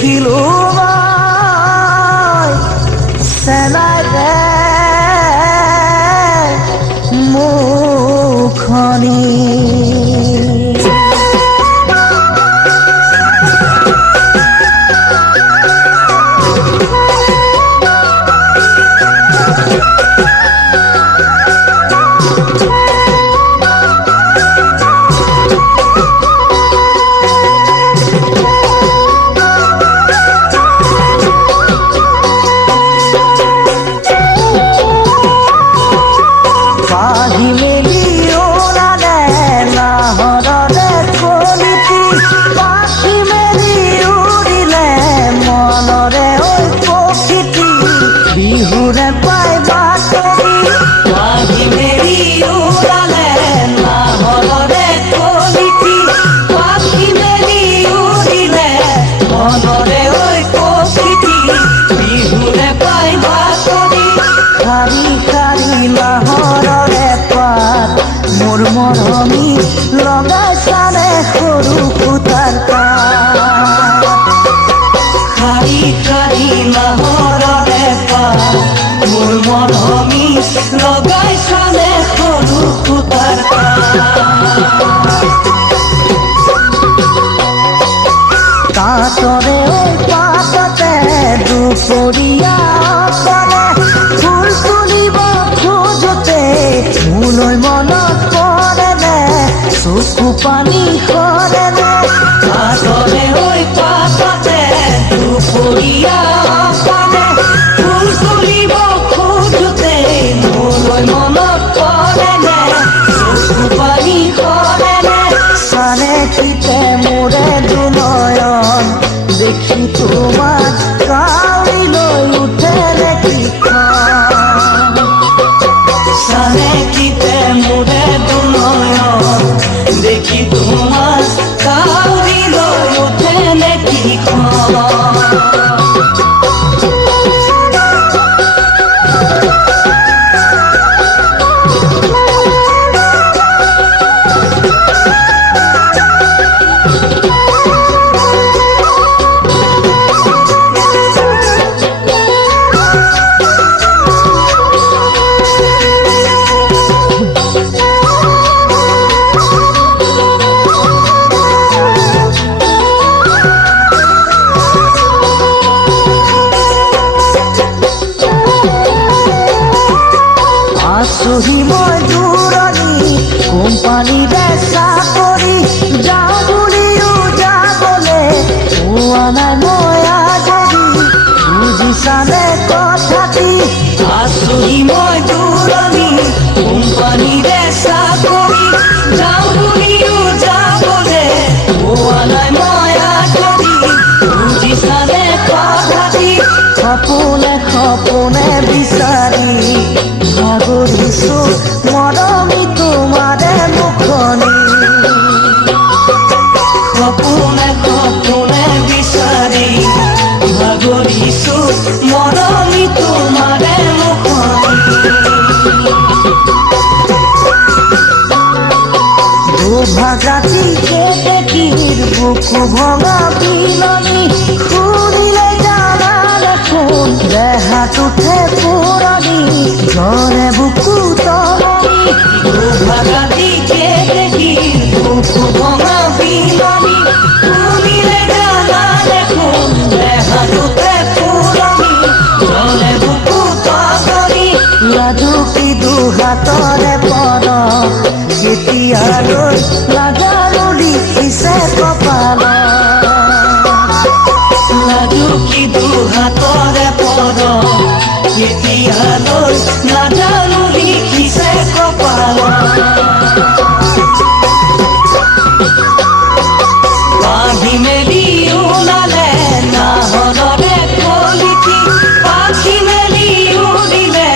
দেখিলো মই চেনাইৰে মুখনি মৰমি লগাইছানে সৰু ফুটাৰ শাৰী শাৰী নাহৰৰে পাত মোৰ মৰমি লগাইছানে সৰু ফুটাৰ তাতৰে পাততে দুপৰীয়া পালে ফুল তুলিব খোজোতে মোলৈ মনত চকু পানী সৰে তাতৰে পাততে দুপৰীয়া পালে ফুল তুলিব খোজোতে মোলৈ মনত পৰে চকু পানী সৰে চানে কিতে মোৰে দুনয়ন দেখি তোমাৰ কাউৰী লৈ উঠে নেকি চানে কিতে মোৰে দুনয়ন দেখি তোমাৰ কাউৰি লৈ উঠে নেকি আছোহি মই দূৰণি কোম্পানীৰে চাকৰি যাওঁ বুলিও যাবলে পোৱা নাই মই আজৰি বুজিছানে কথাটি আছোহি মই দূৰণি কোম্পানীৰে চাকৰি যাওঁ বুলিও যাবলে পোৱা নাই মই আজৰি বুজিছানে কথাটি সপোনে সপোনে বিচাৰি ভাগৰিছো মৰমি তোমাৰে মুখনি সপোনে সপোনে বিচাৰি ভাগৰিছো মৰমি তোমাৰে মুখনি দুভাগাটি কেতেকীৰ বুকু ভঙা বিলনি শুনিলে জানা দেখোন দেহাত উঠে পুৰণি জ্বৰে বুকু তলনি দুভাগাটি কেতেকীৰ বুকু ভঙা বিলনি শুনিলে জানা দেখোন দেহাত উঠে পুৰণি জ্বৰে বুকু তলনি লাজুকী দুহাতৰে পদ কেতিয়ালৈ লাজাৰো লিখিছে কপাল লাজুকী দুহাতৰে পদ কেতিয়ালৈ লাজাৰো লিখিছে কপাল বাঁধি মেলি ওলালে নাহৰৰে কলিটি পাখি মেলি উৰিলে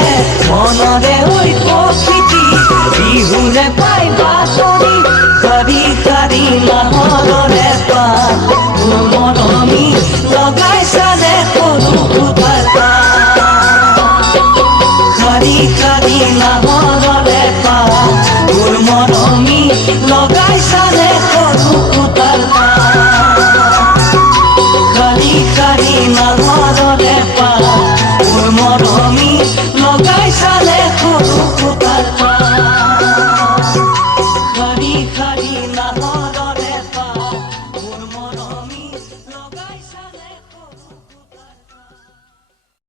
মনৰে প্ৰকৃতি বিহুৰে পাই বাতৰি শাৰী শাৰী নাহৰৰে পাত মৰমি লগাইছানে সৰু ফুটাৰ শাৰী শাৰী নাহৰৰে পাত মৰমি